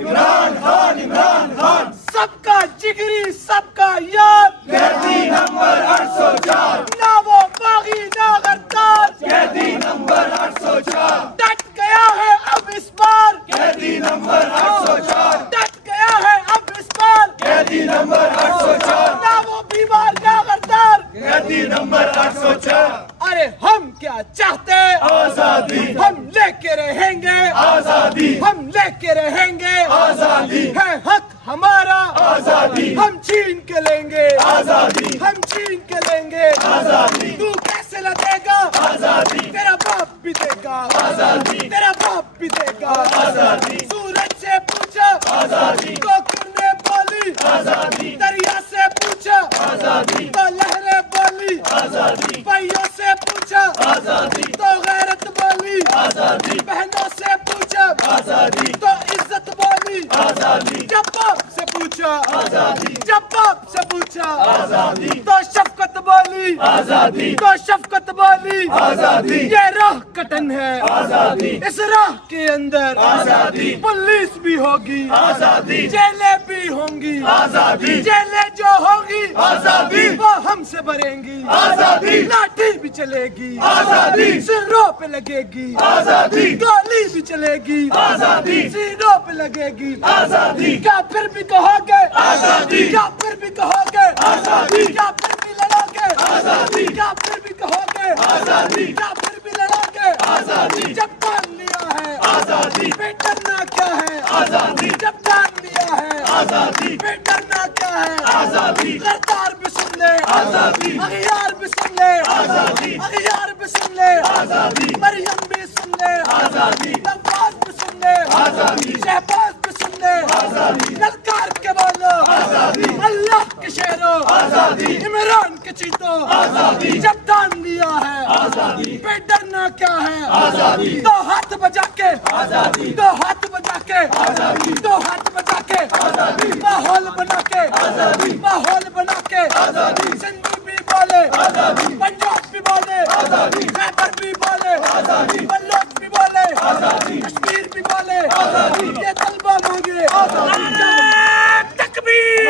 عمران خان عمران خان سب کا جگری سب کا یار قیدی نمبر 804 نہ وہ باغی نہ غدار قیدی نمبر 804 ڈٹ گیا ہے اب اس بار قیدی نمبر 804 ڈٹ گیا ہے اب اس بار قیدی نمبر 804 نہ وہ بیمار نہ غدار قیدی نمبر 804 ارے ہم کیا چاہتے آزادی ہم لے کے رہیں گے آزادی ہم لے کے رہیں گے آزادی ہے حق ہمارا آزادی ہم چھین کے لیں گے آزادی ہم چھین کے لیں گے آزادی تو کیسے لگے گا آزادی تیرا باپ بھی دے گا آزادی تیرا باپ بھی دے گا آزادی سورج سے پوچھا آزادی تو کرنے بولی آزادی دریا سے پوچھا آزادی تو لہریں بولی آزادی بھائیوں سے پوچھا آزادی تو غیرت بولی آزادی بہنوں سے پوچھا آزادی تو عزت بولی آزادی جب باپ سے پوچھا آزادی جب باپ سے پوچھا آزادی تو شفقت بولی آزادی تو شفقت بولی آزادی یہ راہ کٹن ہے آزادی اس راہ کے اندر آزادی پولیس بھی ہوگی آزادی جیلیں بھی ہوں گی آزادی جیلیں جو ہوگی آزادی وہ ہم سے بھریں گی آزادی لاٹھی بھی چلے گی آزادی سروں پہ لگے گی آزادی گولی بھی چلے گی آزادی سینوں پہ لگے گی آزادی کیا پھر بھی کہو گے آزادی کیا پھر بھی کہو گے آزادی کیا پھر بھی لڑو گے آزادی کیا پھر بھی کہو گے آزادی کیا پھر بھی لڑو گے آزادی جب ٹان لیا ہے آزادی پھر ڈرنا کیا ہے آزادی جب ٹان لیا ہے آزادی پھر ڈرنا کیا ہے آزادی غدار بھی سن لے آزادی اغیار بھی سن لے آزادی اغیار بھی سن لے آزادی مریم بھی سن لے آزادی نواز بھی سن لے آزادی شہباز بھی سن لے آزادی للکار کے بولو آزادی اللہ کے شیرو آزادی عمران کے چیتو آزادی جب ٹان لیا ہے آزادی پہ ڈرنا کیا ہے آزادی دو ہاتھ بجا کے آزادی دو ہاتھ بجا کے آزادی دو ہاتھ بجا کے آزادی ماحول بنا کے آزادی ماحول بنا کے آزادی سندھ بھی بولے آزادی پنجاب بھی بولے آزادی خیبر بھی بولے آزادی بلوچ بھی بولے آزادی کشمیر بھی بولے آزادی یہ طلبہ مانگے آزادی تکبیر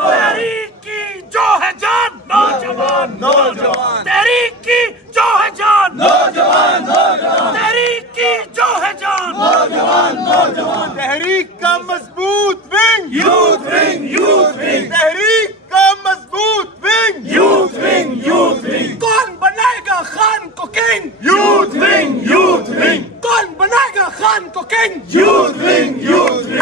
تحریک کی جو ہے جان نوجوان نوجوان تحریک کی جو ہے جان نوجوان نوجوان تحریک کی جو ہے جان نوجوان نوجوان تحریک کا مضبوط wing youth wing youth wing تحریک کا مضبوط wing youth wing youth wing کون بنائے گا خان کو king youth wing youth wing کون بنائے گا خان کو king youth wing youth wing